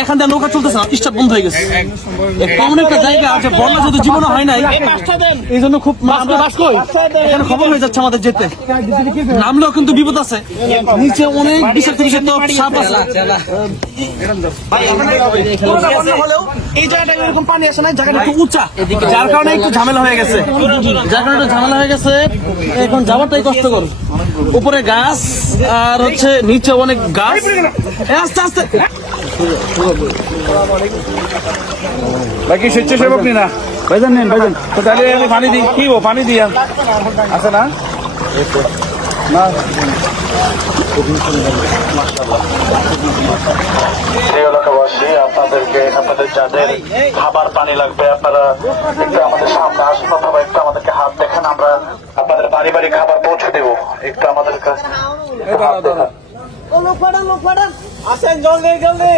এখান থেকে নৌকা চলতেছে না স্টার্ট বন্ধ হয়ে গেছে। এমন একটা জায়গা আছে বন্যা যদি জীবনে হয় নাই এই জন্য খুব এখানে খবর হয়ে যাচ্ছে আমাদের যেতে। নামলেও কিন্তু বিপদ আছে। নিচে অনেক বিষাক্ত বিষাক্ত সাপ আছে। এই জায়গাটা এরকম পানি আসে না জায়গাটা একটু উঁচা। যার কারণে একটু ঝামেলা হয়ে গেছে। যার কারণে ঝামেলা হয়ে গেছে এখন যাওয়াটাই কষ্টকর। উপরে গাছ আর হচ্ছে নিচে অনেক গাছ। আস্তে আস্তে। বাকি স্বেচ্ছাসেবক নি না? ভাইজান নেন ভাইজান। তো তাহলে আমি পানি দিই। কি ও পানি দিয়া আছে না? না? প্রিয় এলাকাবাসী আপনাদেরকে আপনাদের যাদের খাবার পানি লাগবে আপনারা একটু আমাদের সামনে আসুন অথবা একটু আমাদেরকে হাত দেখেন আমরা আপনাদের বাড়ি বাড়ি খাবার পৌঁছে দেবো। একটু আমাদের কাছে দেখান। লোক পাঠান লোক পাঠান আসেন জলদি জলদি